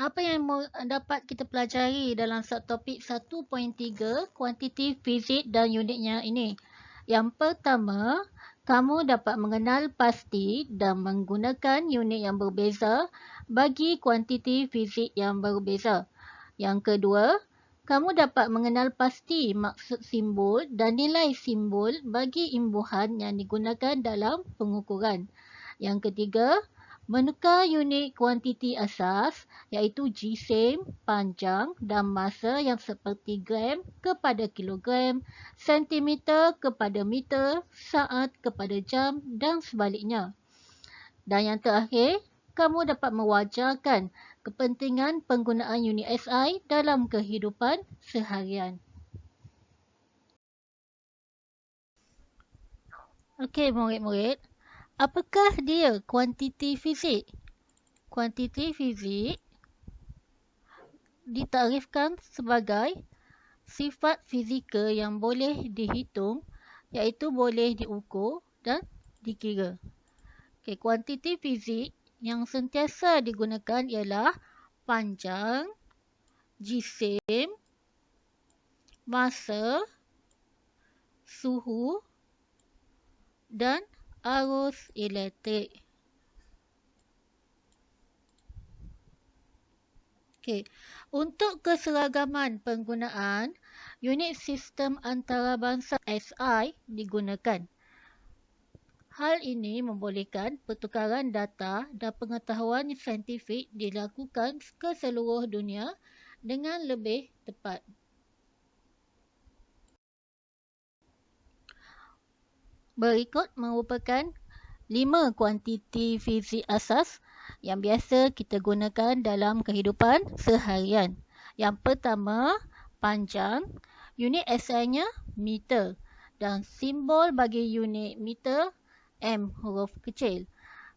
Apa yang dapat kita pelajari dalam subtopik 1.3 kuantiti fizik dan unitnya ini? Yang pertama, kamu dapat mengenal pasti dan menggunakan unit yang berbeza bagi kuantiti fizik yang berbeza. Yang kedua, kamu dapat mengenal pasti maksud simbol dan nilai simbol bagi imbuhan yang digunakan dalam pengukuran. Yang ketiga, menukar unit kuantiti asas iaitu GSIM, panjang dan masa yang seperti gram kepada kilogram, sentimeter kepada meter, saat kepada jam dan sebaliknya. Dan yang terakhir, kamu dapat mewajarkan kepentingan penggunaan unit SI dalam kehidupan seharian. Okey murid-murid, apakah dia kuantiti fizik? Kuantiti fizik ditarifkan sebagai sifat fizikal yang boleh dihitung iaitu boleh diukur dan dikira. Okay, kuantiti fizik yang sentiasa digunakan ialah panjang, jisim, masa, suhu dan arus elektrik. Okay. Untuk keseragaman penggunaan, unit sistem antarabangsa SI digunakan. Hal ini membolehkan pertukaran data dan pengetahuan saintifik dilakukan ke seluruh dunia dengan lebih tepat. Berikut merupakan 5 kuantiti fizik asas yang biasa kita gunakan dalam kehidupan seharian. Yang pertama, panjang. Unit SI-nya meter dan simbol bagi unit meter M huruf kecil.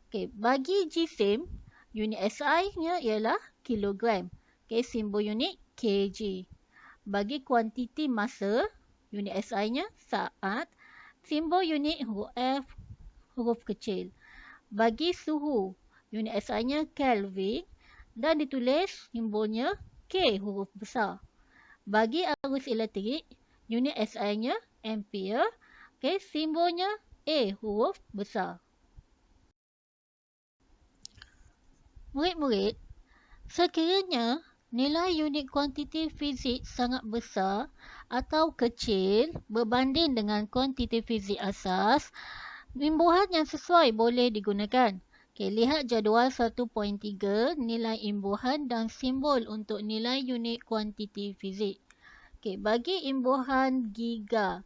Okey, bagi jisim, unit SI-nya ialah kilogram. Okey, simbol unit kg. Bagi kuantiti masa, unit SI-nya saat, simbol unit huruf F huruf kecil. Bagi suhu, unit SI-nya Kelvin dan ditulis simbolnya K huruf besar. Bagi arus elektrik, unit SI-nya ampere, okay, simbolnya A huruf besar. Murid-murid, sekiranya nilai unit kuantiti fizik sangat besar atau kecil berbanding dengan kuantiti fizik asas, imbuhan yang sesuai boleh digunakan. Okay, lihat jadual 1.3 nilai imbuhan dan simbol untuk nilai unit kuantiti fizik. Okay, bagi imbuhan giga,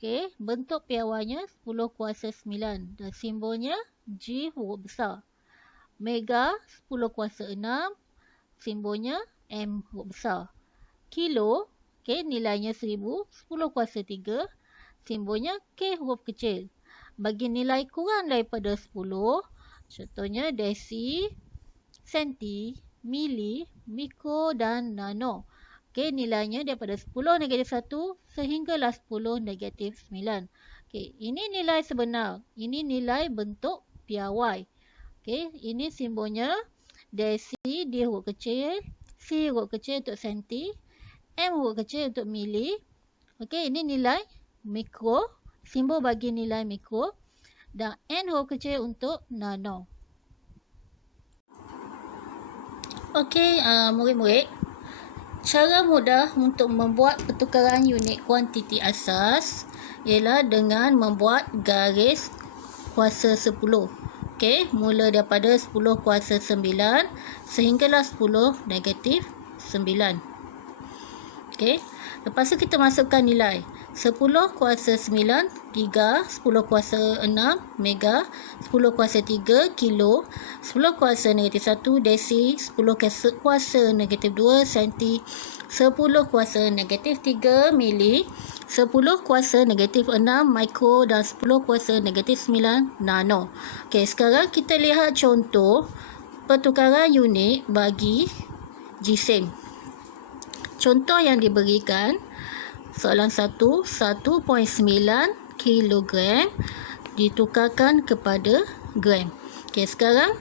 okay, bentuk piawainya 10 kuasa 9 dan simbolnya G huruf besar. Mega 10 kuasa 6, simbolnya M huruf besar. Kilo, okay, nilainya 1000, 10 kuasa 3, simbolnya K huruf kecil. Bagi nilai kurang daripada 10, contohnya desi, senti, mili, mikro dan nano. Okey, nilainya daripada 10 negatif 1 sehinggalah 10 negatif 9. Okey, ini nilai sebenar. Ini nilai bentuk piawai. Okey, ini simbolnya desi, D huruf kecil, C huruf kecil untuk senti, M huruf kecil untuk mili. Okey, ini nilai mikro, simbol bagi nilai mikro, dan N huruf kecil untuk nano. Okey, murid-murid, cara mudah untuk membuat pertukaran unit kuantiti asas ialah dengan membuat garis kuasa 10. Okey, mula daripada 10 kuasa 9 sehinggalah 10 negatif 9. Okey, lepas tu kita masukkan nilai. 10 kuasa 9 giga, 10 kuasa 6 mega, 10 kuasa 3 kilo, 10 kuasa negatif 1 desi, 10 kuasa negatif 2 senti, 10 kuasa negatif 3 mili, 10 kuasa negatif 6 mikro dan 10 kuasa negatif 9 nano. Okey, sekarang kita lihat contoh pertukaran unit bagi jisim. Contoh yang diberikan, soalan 1, 1.9 kilogram ditukarkan kepada gram. Okey, sekarang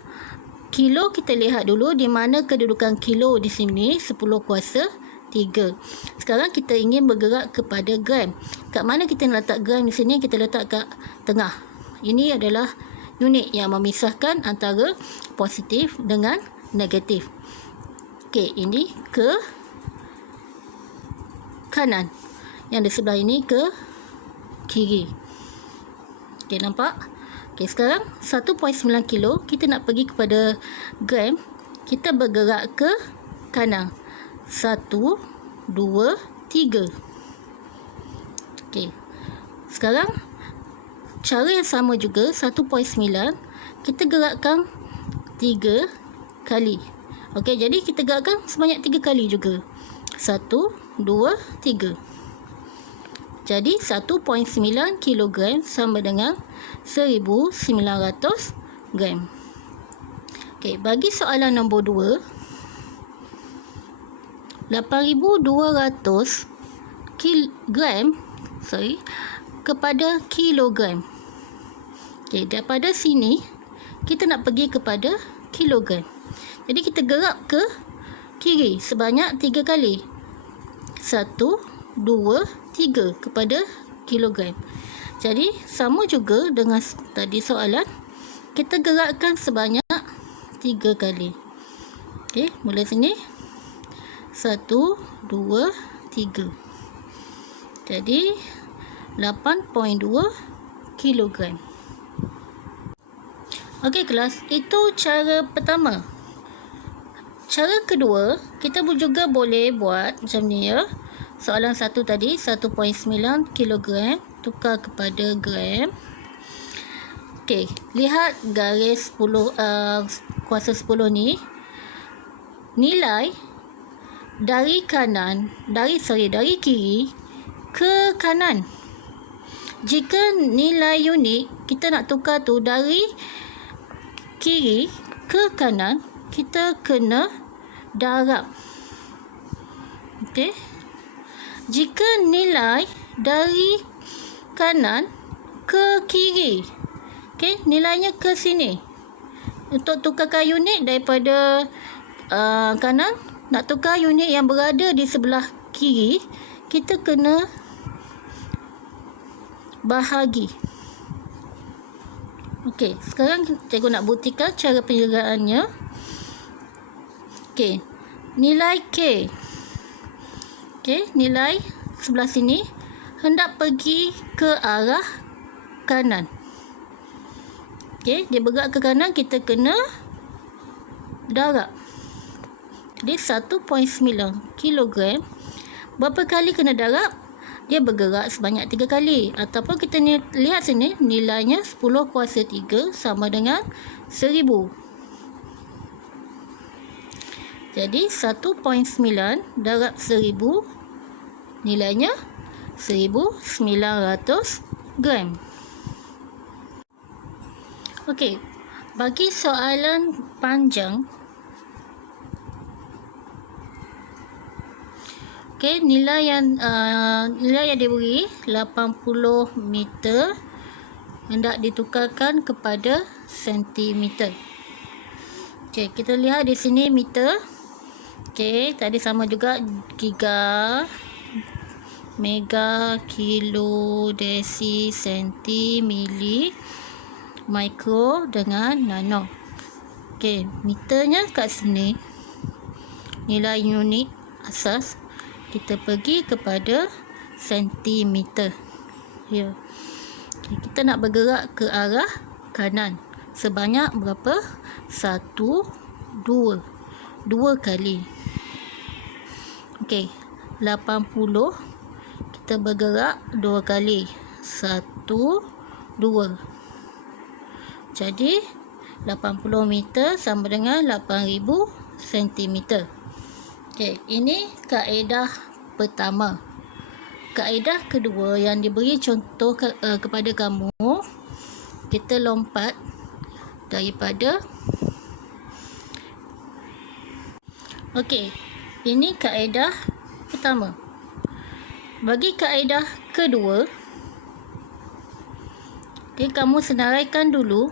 kilo kita lihat dulu di mana kedudukan kilo di sini, 10 kuasa 3. Sekarang kita ingin bergerak kepada gram. Kat mana kita letak gram di sini? Kita letak kat tengah. Ini adalah unit yang memisahkan antara positif dengan negatif. Okey, ini ke kanan. Yang di sebelah ini ke kiri. Okey, nampak? Okey, sekarang 1.9 kilo kita nak pergi kepada gram. Kita bergerak ke kanan. 1, 2, 3. Okey. Sekarang cara yang sama juga, 1.9 kita gerakkan 3 kali. Okey, jadi kita gerakkan sebanyak 3 kali juga. 1, 2, 3. Jadi 1.9 kilogram sama dengan 1900 gram. Okey, bagi soalan nombor 2, 8200 kilogram kepada kilogram. Okey, daripada sini kita nak pergi kepada kilogram. Jadi kita gerak ke kiri sebanyak 3 kali. 1, 2, 3 kepada kilogram. Jadi sama juga dengan tadi soalan, kita gerakkan sebanyak 3 kali. Okey, mula sini. 1, 2, 3. Jadi 8.2 kilogram. Okey kelas, itu cara pertama. Cara kedua, kita juga boleh buat macam ni ya. Soalan satu tadi, 1.9 kilogram tukar kepada gram. Okey, lihat garis 10 kuasa 10 ni. Nilai dari kiri ke kanan. Jika nilai unit kita nak tukar tu dari kiri ke kanan, kita kena darab. Okey. Jika nilai dari kanan ke kiri, okey, nilainya ke sini. Untuk tukarkan unit daripada kanan, nak tukar unit yang berada di sebelah kiri, kita kena bahagi. Okey, sekarang cikgu nak buktikan cara penjagaannya. Okey, nilai K. Okey, nilai sebelah sini hendak pergi ke arah kanan. Okey, dia bergerak ke kanan, kita kena darab. Jadi 1.9 kilogram. Berapa kali kena darab? Dia bergerak sebanyak 3 kali. Ataupun kita lihat sini, nilainya 10 kuasa 3 sama dengan 1000. Jadi 1.9 darab 1000, nilainya 1900 gram. Okey, bagi soalan panjang, okey, nilai yang diberi 80 meter hendak ditukarkan kepada sentimeter. Okey, kita lihat di sini meter. Okey, tadi sama juga giga, mega, kilo, desi, senti, mili, mikro dengan nano. Okey, meternya kat sini. Nilai unit asas kita pergi kepada sentimeter. Ya. Okay, kita nak bergerak ke arah kanan. Sebanyak berapa? 1, 2. 2 kali. Okey, 80. Kita bergerak 2 kali. 1, 2. Jadi 80 meter sama dengan 8000 sentimeter. Okey, ini kaedah pertama. Kaedah kedua yang diberi contoh kepada kamu, kita lompat daripada. Okey, ini kaedah pertama. Bagi kaedah kedua, okey, kamu senaraikan dulu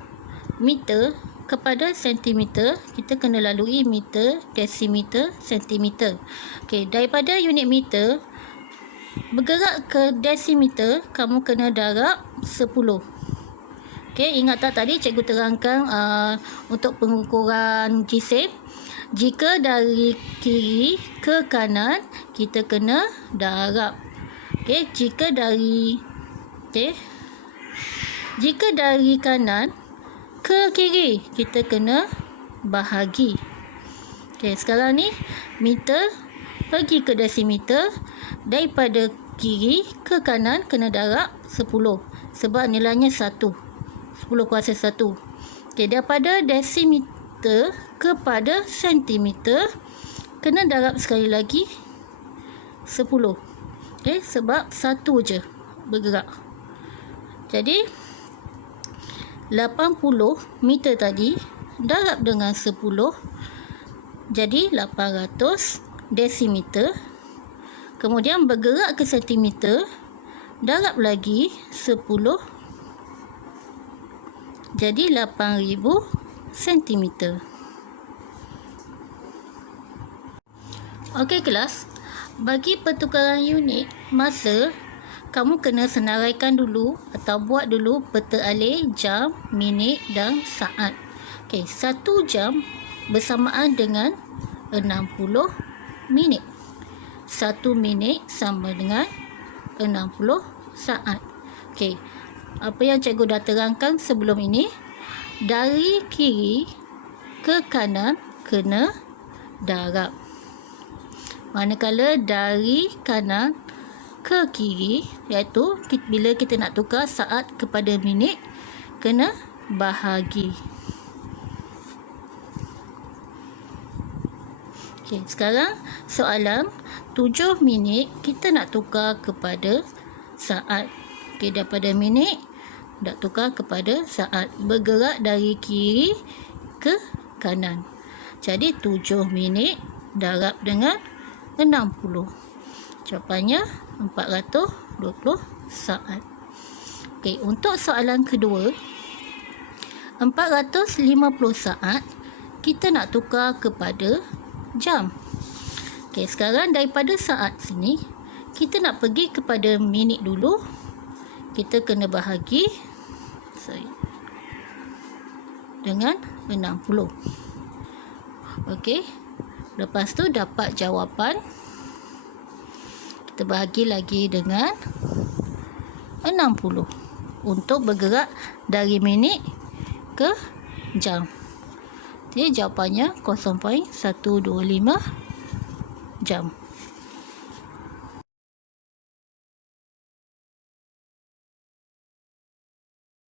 meter kepada sentimeter, kita kena lalui meter, desimeter, sentimeter. Okey, daripada unit meter bergerak ke desimeter, kamu kena darab 10. Okey, ingat tak tadi cikgu terangkan untuk pengukuran jisim, jika dari kiri ke kanan kita kena darab. Okey, jika dari kanan ke kiri kita kena bahagi. Okey, sekarang ni meter pergi ke desimeter, daripada kiri ke kanan kena darab 10 sebab nilainya 1. 10 kuasa 1. Okey, daripada desimeter kepada sentimeter kena darab sekali lagi 10. Okey, sebab 1 je bergerak. Jadi 80 meter tadi darab dengan 10 jadi 800 desimeter. Kemudian bergerak ke sentimeter, darab lagi 10 jadi 8000 sentimeter. Okey kelas, bagi pertukaran unit masa, kamu kena senaraikan dulu atau buat dulu peta alih jam, minit dan saat. Okey, 1 jam bersamaan dengan 60 minit. 1 minit sama dengan 60 saat. Okey, apa yang cikgu dah terangkan sebelum ini, dari kiri ke kanan kena darab. Manakala dari kanan ke kiri, iaitu bila kita nak tukar saat kepada minit, kena bahagi. Okey, sekarang soalan 7 minit kita nak tukar kepada saat. Okey, daripada minit nak tukar kepada saat, bergerak dari kiri ke kanan. Jadi 7 minit darab dengan 60. Jawapannya 420 saat. Okey, untuk soalan kedua, 450 saat kita nak tukar kepada jam. Okey, sekarang daripada saat sini kita nak pergi kepada minit dulu. Kita kena bahagi dengan 60. Okey, lepas tu dapat jawapan, kita bahagi lagi dengan 60 untuk bergerak dari minit ke jam. Jadi jawapannya 0.125 jam.